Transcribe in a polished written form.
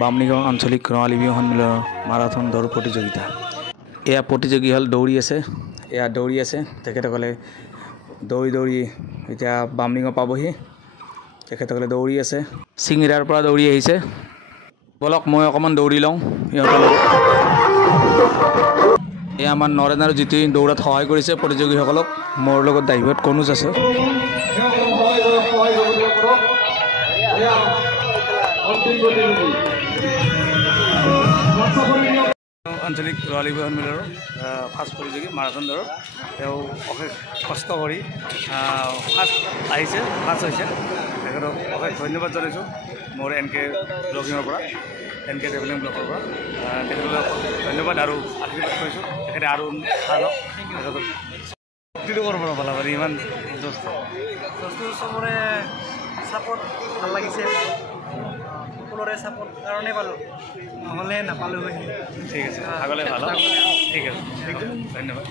বামনিগাঁও আঞ্চলিক ৰঙালী বিহু সন্মিলনৰ মাৰাথন দৌৰ প্ৰতিযোগিতা। এয়া প্ৰতিযোগী হ'ল দৌৰি আছে তেখেতসকলে দৌৰি এতিয়া বামনিগাঁও পাবহি। তেখেতসকলে দৌৰি আছে, চিঙিৰাৰ পৰা দৌৰি আহিছে। বলক মই অকণমান দৌৰি লওঁ সিহঁতৰ লগত। এয়া আমাৰ নৰেন আৰু জিতি দৌৰাত সহায় কৰিছে প্ৰতিযোগীসকলক। মোৰ লগত ড্ৰাইভাৰ কনুজ আছে। আঞ্চলিক ৰঙালী বিহু সন্মিলনৰ ফাৰ্ষ্ট প্ৰতিযোগী মাৰাথন দৌৰ তেওঁ অশেষ কষ্ট কৰি ফাৰ্ষ্ট আহিছে, ফাৰ্ষ্ট হৈছে। তেখেতক অশেষ ধন্যবাদ জনাইছোঁ মোৰ NK ব্লগিঙৰ পৰা, NK ট্ৰেভেলিং ব্লগৰ পৰা। তেখেতলৈ ধন্যবাদ আৰু আশীৰ্বাদ কৰিছোঁ তেখেতে আৰু ভাল হওক। তেখেতক শক্তিটো ক'ৰ পৰা পালা মানে ইমান চবৰে ছাপৰ্ট ভাল লাগিছে, সকলোৰে ছাপৰ্ট কাৰণে পালোঁ, নহ'লে নাপালোঁ। ঠিক আছে, আগলৈ ভাল হওক। ঠিক আছে, ধন্যবাদ।